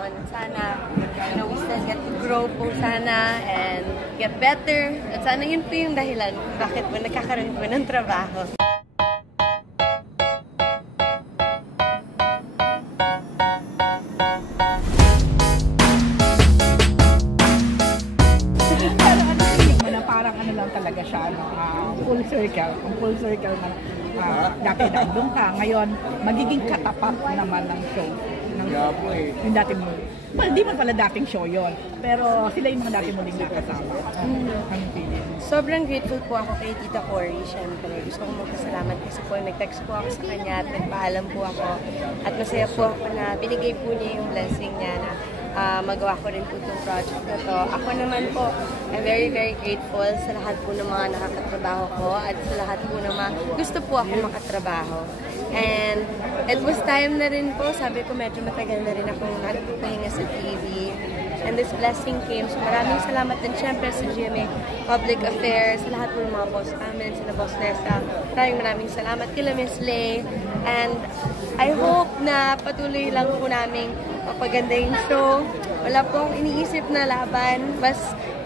on. Sana, we still get to grow po sana and get better. At sana yun po yung dahilan bakit po nagkakaroon po ng trabaho. Parang ano lang talaga siya, full circle. Ang full circle na dati nandun ka. Ngayon, magiging katapat naman ng show. Yung dati mo. Well, di man pala dating show yon, pero sila yung mga dati mo din nakasama. Anong feeling? Sobrang grateful po ako kay Tita Cory, syempre. Gusto kong magpasalamat kasi po nag-text po ako sa kanya at nagpaalam po ako. At masaya po ako na binigay po niya yung blessing niya na magawa ko rin po itong project na to. Ako naman po, I'm very, very grateful sa lahat po ng mga nakakatrabaho ko at sa lahat po ng mga gusto po ako makatrabaho. And it was time na rin po, sabi ko medyo matagal na rin akong nagpapahinga sa TV. And this blessing came. So maraming salamat din syempre sa GMA Public Affairs, sa lahat po ng mga boss namin, sa Boss Nesta. Maraming salamat kila Miss Lay. And I hope na patuloy lang po namin mapaganda yung show. Wala pong iniisip na laban. Bas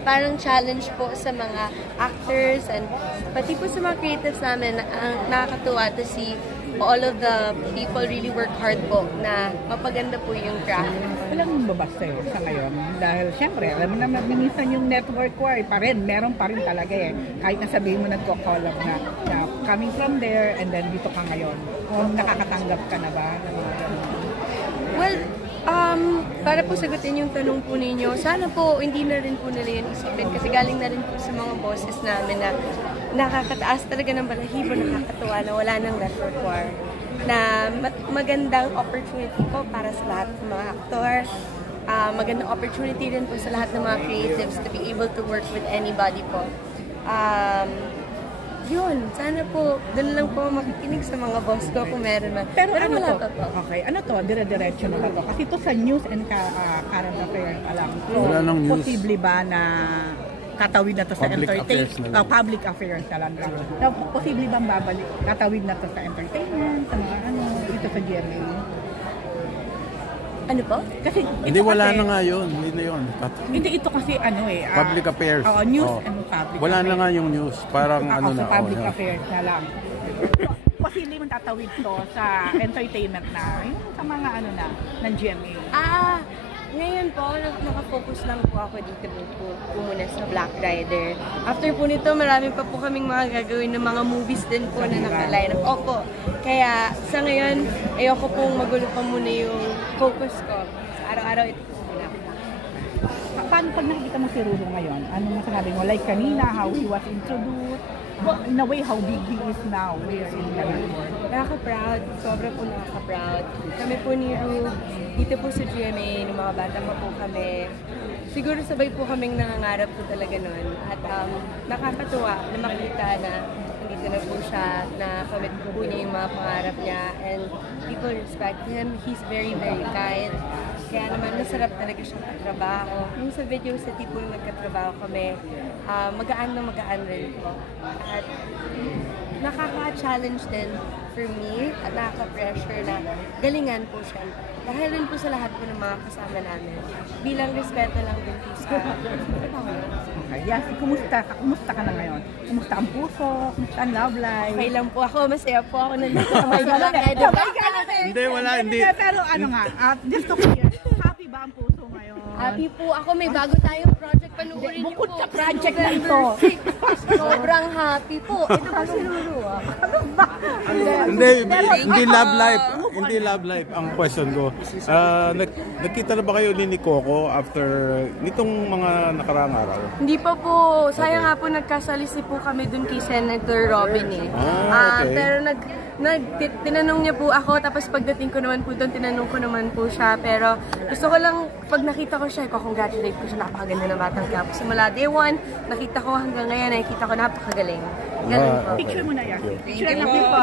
parang challenge po sa mga actors and pati po sa mga creatives namin. Nakakatuwa to see all of the people really work hard po na mapaganda po yung craft. Walang babas sa'yo sa ngayon. Dahil syempre, alam mo naman, minsan yung network ko ay meron pa rin talaga eh. Kahit na sabihin mo nagko-collab na coming from there and then dito ka ngayon. O nakakatanggap ka na ba? Well, para po sagutin yung tanong po ninyo, sana po hindi na rin po nila yan isipin kasi galing na rin po sa mga bosses namin na nakakataas talaga ng balahibo, nakakatuwa na wala nang network war. Na magandang opportunity po para sa lahat ng mga aktor. Magandang opportunity rin po sa lahat ng mga creatives to be able to work with anybody po. Yun, sana po, doon lang po makikinig sa mga boss ko kung meron man. Pero ano wala to? Okay, ano to? Dire-diretso na to? Kasi to sa news and current affairs alam. So, posible ba na tatawid na to sa entertainment? Public affairs na lang. Posible bang babalik? Tatawid na to sa entertainment? Sa mga ito sa GMA? Ano po? Kasi hindi wala na nga yun. Hindi na yun. Hindi ito kasi public affairs. News and public wala affairs. Na nga yung news. Parang na. Public affairs na lang. Posible mong tatawid to sa entertainment na. Yung sa mga ng GMA. Ngayon po, nakafocus lang po ako dito po muna sa Black Rider. After po nito, marami pa po kaming mga gagawin ng mga movies din po na naka-line up. Opo. Kaya sa ngayon, ayoko pong magulo pa muna yung focus ko. Araw-araw ito po muna. Paano pag nakikita mo si Ruru ngayon? Ano masasabi mo? Like kanina, how he was introduced? In a way, how big he is now here in California. Nakaka-proud. Sobra po nakaka-proud. Kami po ni Ru, dito po sa GMA, ng mga bata pa po kami. Siguro sabay po kaming nangangarap po talaga nun. At nakakatuwa na makita na nandito na po siya, na kamit po niya yung mga pangarap niya. And people respect him. He's very, very kind. Kaya naman masarap talaga siyang katrabaho. Yung sa Video City po yung nagkatrabaho kami, magaan na magaan rin po. At nakaka-challenge din for me at nakaka-pressure na galingan po siya. Dahil rin po sa lahat po ng mga kasama namin. Bilang respeto lang din po sa Okay, Yasi, kumusta ka na ngayon? Kumusta ang puso? Kumusta ang love life? Okay lang po ako, masaya po ako nandito sa mga Hindi, wala, hindi. Pero just to clear, happy ba ang puso ngayon? Happy po ako, may bago tayong project, panuorin niyo po. Bukod sa project na ito. Sobrang happy po. Ito po si Ruru. Hindi love life. Hindi love life ang question ko. Nagkita na ba kayo ni Coco after nitong mga nakaraang araw? Hindi pa po. Sayang nga po nagkasalisi po kami dun kay Senator Robin eh. Okay. Pero tinanong niya po ako, tapos pagdating ko naman po doon, tinanong ko naman po siya. Pero gusto ko lang, pag nakita ko siya, congratulate ko siya, napakaganda ng Batang Quiapo. Simula day one, nakita ko hanggang ngayon, nakikita ko napakagaling. Ganun po. Picture mo na yan. Thank you po.